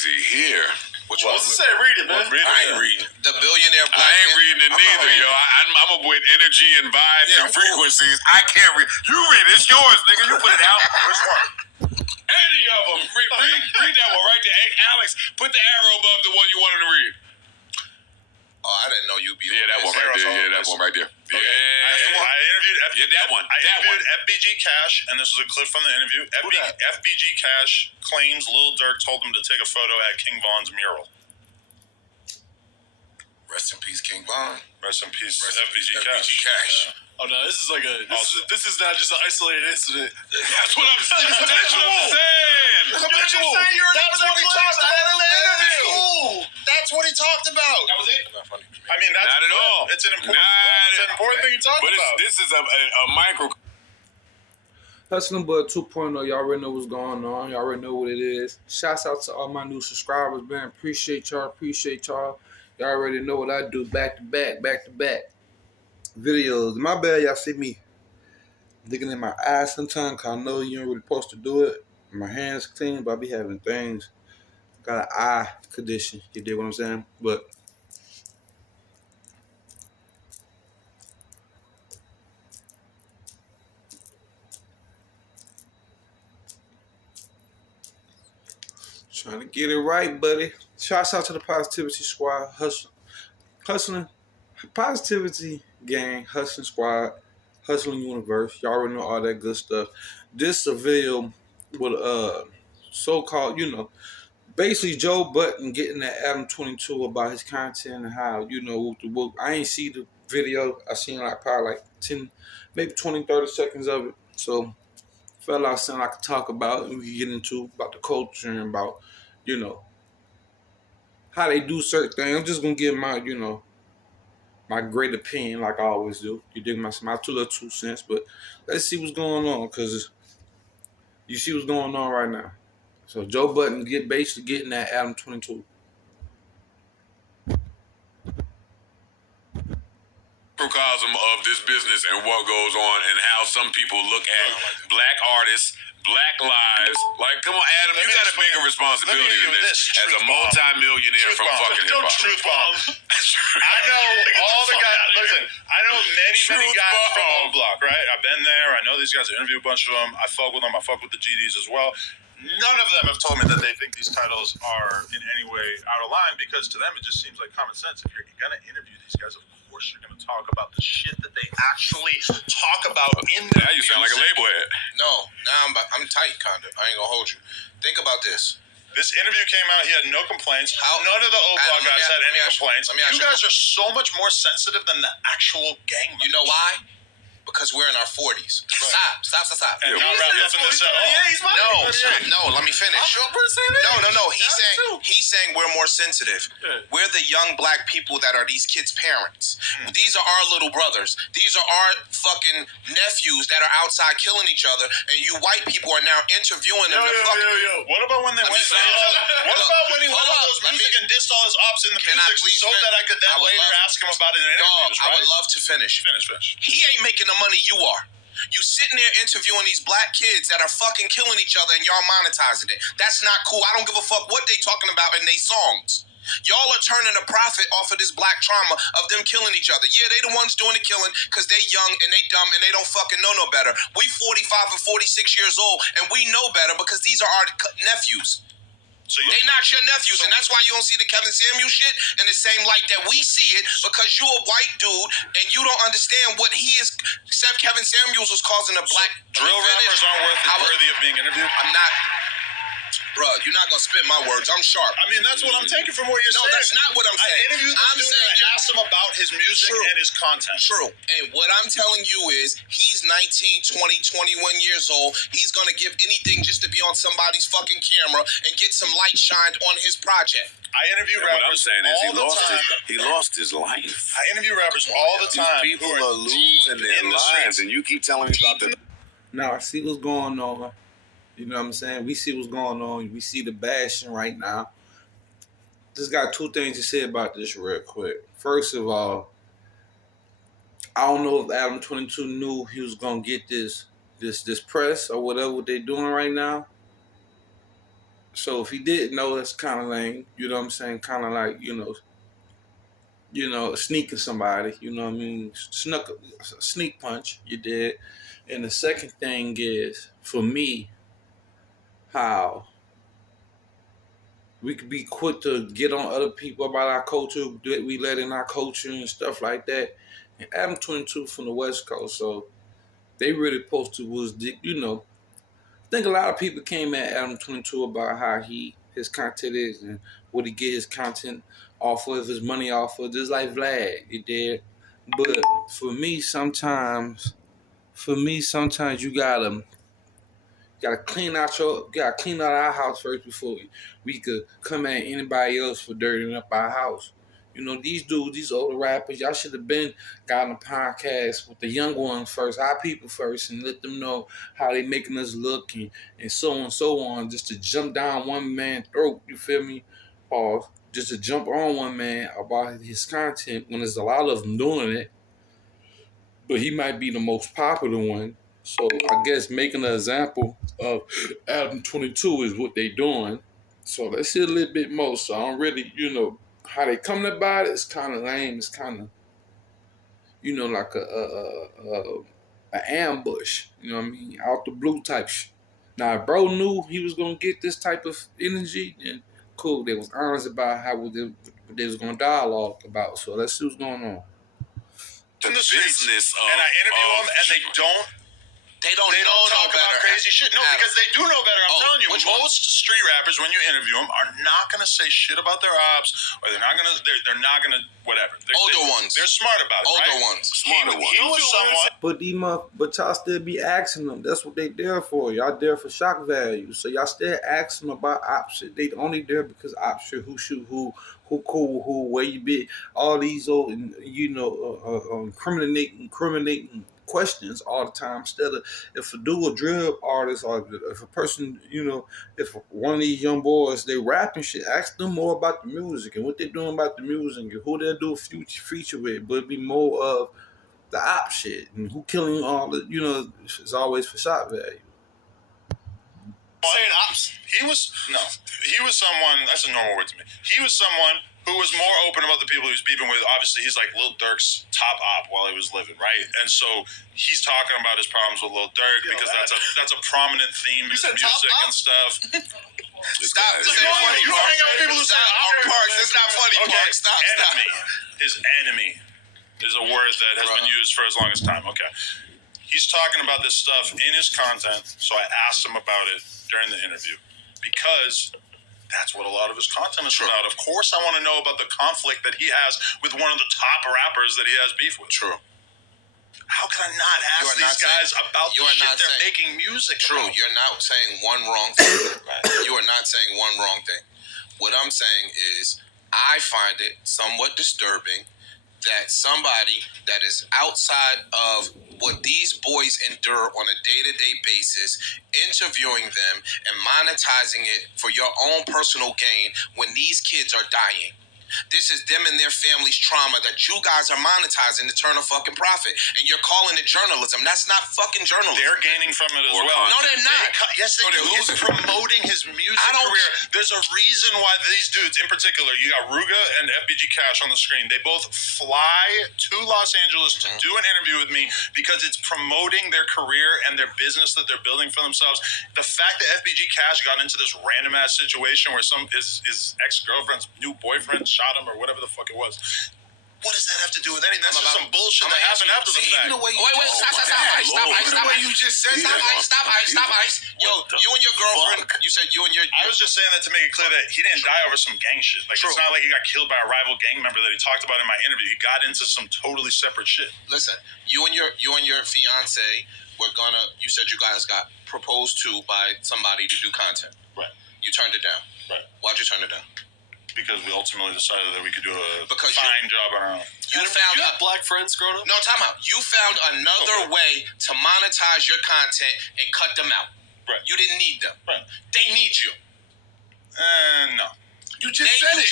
crazy here. Which one? What's it say? Read it, man. I ain't reading. The billionaire black. I ain't reading it neither, yo. I'm with energy and vibes and frequencies. I can't read. You read it. It's yours, nigga. You put it out. Which one? Any of them. Read that one right there. Hey, Alex, put the arrow above the one you wanted to read. Oh, I didn't know you'd be. Yeah, that one right there. Yeah, that one right there. Okay. I interviewed. That one. I interviewed FBG Cash, and this was a clip from the interview. FBG Cash claims Lil Durk told him to take a photo at King Von's mural. Rest in peace, King Von. Rest in peace, FBG Cash. Cash. Oh no, this is like this is not just an isolated incident. That's what I'm saying. That's what I'm saying. Habitual. That's what he talked about in the interview. That's what he talked about. That was it. Not funny. I mean, that's not at all. It's an important thing you talk about. But this is a micro. Hustling Bud 2.0, y'all already know what's going on. Y'all already know what it is. Shouts out to all my new subscribers, man. Appreciate y'all. Y'all already know what I do. Back to back videos. My bad, y'all see me digging in my eyes sometimes, because I know you ain't really supposed to do it. My hands clean, but I be having things. Got an eye condition. You dig what I'm saying? But trying to get it right, buddy. Shouts out to the Positivity Squad. Hustling. Positivity Gang. Hustling Squad. Hustling Universe. Y'all already know all that good stuff. This a video with so-called, basically Joe Budden getting at Adam22 about his content and how, I ain't see the video. I seen probably 10, maybe 20, 30 seconds of it. So felt like something I could talk about and we could get into about the culture and about, how they do certain things. I'm just gonna give my, my great opinion like I always do. You dig my 2 cents, but let's see what's going on, because you see what's going on right now. So Joe Budden basically getting at Adam22. Microcosm of this business and what goes on and how some people look at black artists, black lives. Like, come on, Adam, you got a bigger responsibility than this as a multi-millionaire from fucking hip-hop. Truth bomb. I know all the guys. Listen, I know many guys from O Block, right? I've been there. I know these guys. I interviewed a bunch of them. I fuck with them. I fuck with the GDs as well. None of them have told me that they think these titles are in any way out of line, because to them it just seems like common sense. If you're going to interview these guys, of course you're going to talk about the shit that they actually talk about in the Now you sound like a label head. No, now I'm tight, kind of. I ain't gonna hold you. Think about this. This interview came out. He had no complaints. None of the O Block guys had any complaints. You guys are so much more sensitive than the actual gang members. You know why? Because we're in our 40s. Stop. And not wrapping this at all. No, let me finish. No. He's saying we're more sensitive. Yeah. We're the young black people that are these kids' parents. These are our little brothers. These are our fucking nephews that are outside killing each other, and you white people are now interviewing them. What about when they went? What about when he went on those music and dissed all his ops in the music, so that I could then later ask him about it in interviews? I would love to finish. Finish. He ain't making the money you are. You sitting there interviewing these black kids that are fucking killing each other and y'all monetizing it. That's not cool. I don't give a fuck what they talking about in they songs. Y'all are turning a profit off of this black trauma of them killing each other. Yeah, they the ones doing the killing because they young and they dumb and they don't fucking know no better. We 45 and 46 years old and we know better because these are our nephews. They not your nephews, and that's why you don't see the Kevin Samuels shit in the same light that we see it, because you a white dude and you don't understand what he is. Except Kevin Samuels was causing a black drill rappers aren't worthy of being interviewed. I'm not, bruh. You're not gonna spit my words. I'm sharp. I mean, that's what I'm taking from what you're saying. No, that's not what I'm saying. I interviewed this dude and I asked him about his music and his content. True. And what I'm telling you is, he's 19, 20, 21 years old. He's gonna give anything just to be on somebody's fucking camera and get some light shined on his project. I interview rappers all the time. He lost his life. I interview rappers all the time. These people are losing their lives, and you keep telling me about them. Now I see what's going on. You know what I'm saying? We see what's going on. We see the bashing right now. Just got 2 things to say about this real quick. First of all, I don't know if Adam22 knew he was gonna get this press or whatever they're doing right now. So if he didn't know, that's kind of lame. You know what I'm saying? Kind of like, sneaking somebody. You know what I mean? Sneak punch. You did. And the second thing is, for me, how we could be quick to get on other people about our culture, that we let in our culture and stuff like that. And Adam22 from the West Coast, so they really supposed to was, I think a lot of people came at Adam22 about how his content is and what he get his content off of, his money off of, just like Vlad, you did. But for me, sometimes you gotta clean out our house first before we could come at anybody else for dirtying up our house. These dudes, these older rappers, y'all should have been got on a podcast with the young ones first, our people first, and let them know how they making us look and so on, just to jump down one man's throat, you feel me? Pause. Just to jump on one man about his content when there's a lot of them doing it, but he might be the most popular one. So I guess making an example of Adam22 is what they doing. So let's see a little bit more. So I don't really, how they coming about it. It's kind of lame. It's kind of, like a ambush. You know what I mean? Out the blue type shit. Now, if bro knew he was gonna get this type of energy, then cool. They was honest about how they was gonna dialogue about. So let's see what's going on. In the streets, and I interview them, and they don't They don't talk know better. about crazy shit. No, because they do know better. I'm telling you, which most street rappers, when you interview them, are not going to say shit about their ops, or they're not going to whatever. Older ones. They're smart about it. Older right? ones. Smarter ones. He was someone. But y'all still be asking them. That's what they there for. Y'all there for shock value. So y'all still asking them about op shit. They only there because op shit. Who shoot who cool who, where you be. All these old, incriminating questions all the time. Instead of, if a dude, a drill artist, or if a person, if one of these young boys, they rapping shit, ask them more about the music and what they're doing about the music and who they'll do a feature with. But it'd be more of the op shit and who killing all the, it's always for shot value. Saying ops. He was someone, that's a normal word to me. He was someone who was more open about the people he was beefing with. Obviously, he's like Lil Durk's top op while he was living, right? And so he's talking about his problems with Lil Durk because that's a prominent theme in his music and stuff. Stop. You hang out with people who say Parks. It's not funny, Parks. Stop. His enemy is a word that has been used for as long as time. Okay. He's talking about this stuff in his content, so I asked him about it during the interview because that's what a lot of his content is about. Of course, I want to know about the conflict that he has with one of the top rappers that he has beef with. True. How can I not ask these guys about the shit they're making music about? You're not saying one wrong thing. You are not saying one wrong thing. What I'm saying is I find it somewhat disturbing that somebody that is outside of what these boys endure on a day-to-day basis, interviewing them and monetizing it for your own personal gain when these kids are dying. This is them and their family's trauma that you guys are monetizing to turn a fucking profit. And you're calling it journalism. That's not fucking journalism. They're gaining from it as well. No, they're not. Yes, they do. It's promoting his music career. There's a reason why these dudes, in particular, you got Ruga and FBG Cash on the screen. They both fly to Los Angeles to do an interview with me because it's promoting their career and their business that they're building for themselves. The fact that FBG Cash got into this random ass situation where his ex-girlfriend's new boyfriend shot him or whatever the fuck it was. What does that have to do with anything? That's just some bullshit that happened after the fact. Stop, you just said stop, Ice. Yo, you and your girlfriend, you said you and your... I was just saying that to make it clear that he didn't die over some gang shit. Like, it's not like he got killed by a rival gang member that he talked about in my interview. He got into some totally separate shit. Listen, you and your fiance were you said you guys got proposed to by somebody to do content. Right. You turned it down. Right. Why'd you turn it down? Because we ultimately decided that we could do a fine job on our own. You had black friends growing up? No, time out. You found another way to monetize your content and cut them out. Right. You didn't need them. Right. They need you. No. You just said they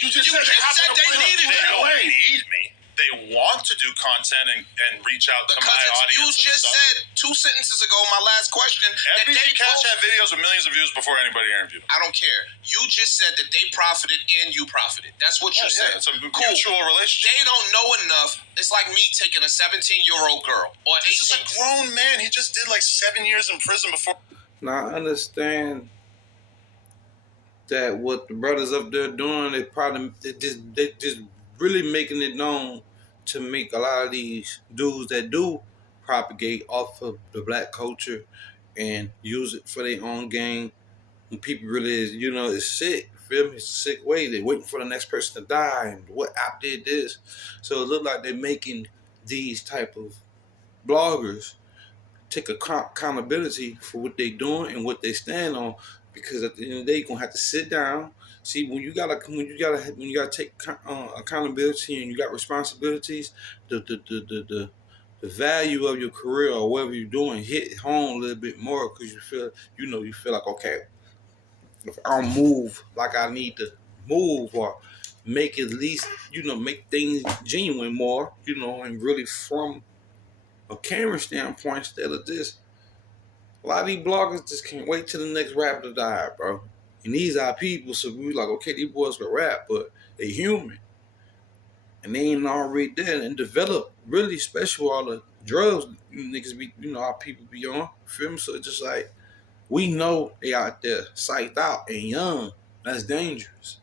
needed you. They don't need me. They want to do content and reach out to Because my you audience. just said 2 sentences ago, my last question, that FBG they Cash had videos with millions of views before anybody interviewed him. I don't care. You just said that they profited and you profited. That's what you said. It's a mutual relationship. They don't know enough. It's like me taking a 17-year-old girl or This is 18. a grown man. He just did like 7 years in prison before. Now I understand that what the brothers up there doing, they just really making it known to make a lot of these dudes that do propagate off of the black culture and use it for their own gain. When people really is, it's sick. Feel me? It's a sick way. They're waiting for the next person to die. And what app did this? So it look like they're making these type of bloggers take accountability for what they doing and what they stand on. Because at the end of the day, you're gonna have to sit down. See, when you gotta take accountability and you got responsibilities, the value of your career or whatever you're doing hit home a little bit more because you feel like, okay, if I don't move like I need to move or make at least, make things genuine more, and really from a camera standpoint instead of this. A lot of these bloggers just can't wait till the next rapper to die, bro. And these are people, so we like, okay, these boys can rap, but they human. And they ain't already there and develop really special all the drugs niggas be, our people be on. Feel me? So it's just like, we know they out there, psyched out and young. That's dangerous.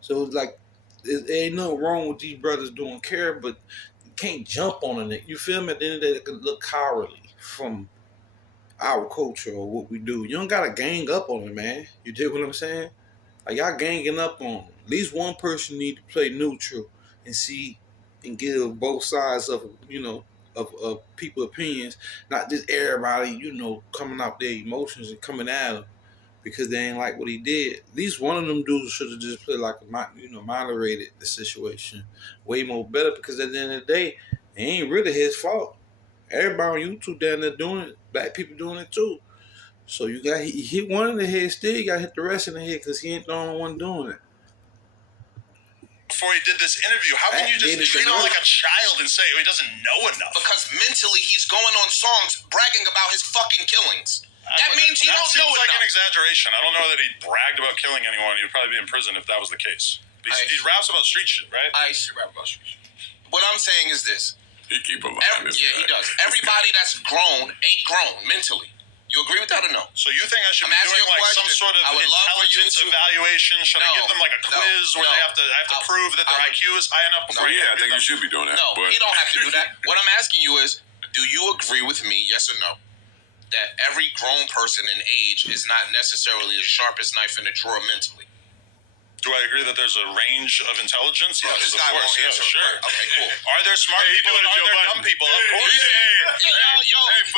So it's like, there ain't nothing wrong with these brothers doing care, but you can't jump on it. You feel me? At the end of the day, it could look cowardly from our culture or what we do. You don't gotta gang up on it, man. You dig what I'm saying? Like, y'all ganging up on at least one person need to play neutral and see and give both sides of of people's opinions, not just everybody coming out their emotions and coming at him because they ain't like what he did. At least one of them dudes should have just played like moderated the situation way more better, because at the end of the day, it ain't really his fault. Everybody on YouTube down there doing it. Black people doing it too. So he hit one in the head, still you got to hit the rest in the head because he ain't the only one doing it. Before he did this interview, how can you just treat him like a child and say he doesn't know enough? Because mentally he's going on songs bragging about his fucking killings. That means he don't know enough. Like an exaggeration. I don't know that he bragged about killing anyone. He would probably be in prison if that was the case. He raps about street shit, right? What I'm saying is this. He keep alive. Yeah, he does. Everybody that's grown ain't grown mentally. You agree with that or no? So you think I should be doing like some sort of intelligence evaluation? Should I give them like a quiz where they have to prove that their IQ is high enough before? I think you should be doing that. No, you don't have to do that. What I'm asking you is, do you agree with me, yes or no, that every grown person in age is not necessarily the sharpest knife in the drawer mentally? Do I agree that there's a range of intelligence? Yes, this guy won't answer. Sure. Okay, cool. Are there smart people and are there dumb people? Of course.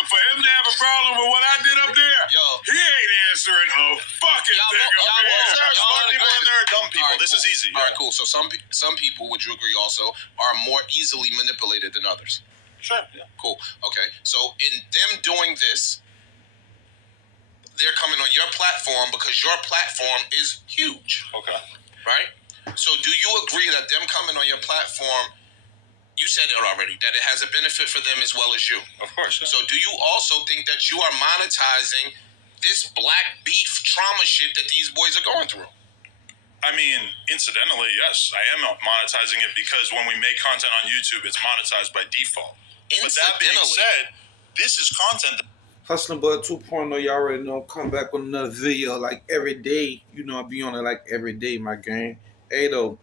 For him to have a problem with what I did up there, he ain't answering a fucking thing up there. There are smart people and there are dumb people. Right, this is easy. All right, cool. So some people, would you agree also, are more easily manipulated than others? Sure. Yeah. Cool. Okay. So in them doing this, they're coming on your platform because your platform is huge. Okay. Right? So do you agree that them coming on your platform, you said it already, that it has a benefit for them as well as you? Of course. Yeah. So do you also think that you are monetizing this black beef trauma shit that these boys are going through? I mean, incidentally, yes, I am monetizing it because when we make content on YouTube, it's monetized by default. But that being said, this is content that Hustling Bud 2.0, you already know, come back with another video like every day. I be on it like every day, my gang. Hey, though,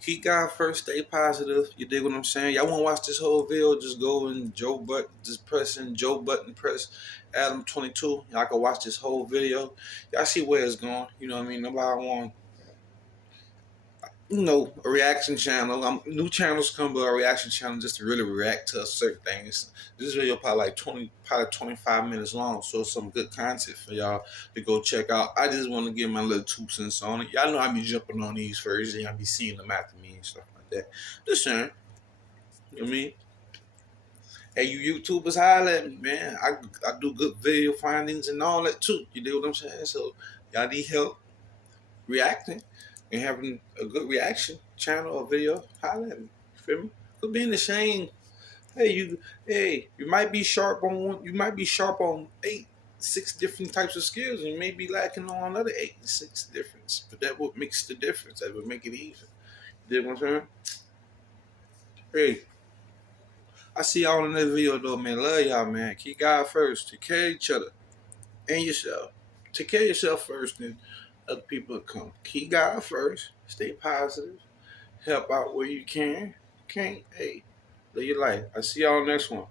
keep God first, stay positive. You dig what I'm saying? Y'all want to watch this whole video, just go and Joe Budden press Adam22. Y'all can watch this whole video. Y'all see where it's going. You know what I mean? Nobody want, a reaction channel. New channels come, but a reaction channel just to really react to certain things. This video probably 25 minutes long, so some good content for y'all to go check out. I just want to give my little 2 cents on it. Y'all know I be jumping on these first, and y'all be seeing them after me and stuff like that. Just saying. You know what I mean? Hey, you YouTubers, holler at me, man. I do good video findings and all that too. You know what I'm saying? So y'all need help reacting and having a good reaction channel or video, holler at me. Feel me? Cause being ashamed, you might be sharp on one, you might be sharp on 6 different types of skills, and you may be lacking on another 6 difference. But that what makes the difference. That would make it even. You dig what I'm saying? Hey, I see y'all in this video though, man. Love y'all, man. Keep God first. Take care of each other and yourself. Take care of yourself first, then other people will come. Keep God first. Stay positive. Help out where you can. Can't, hey, live your life. I see y'all next one.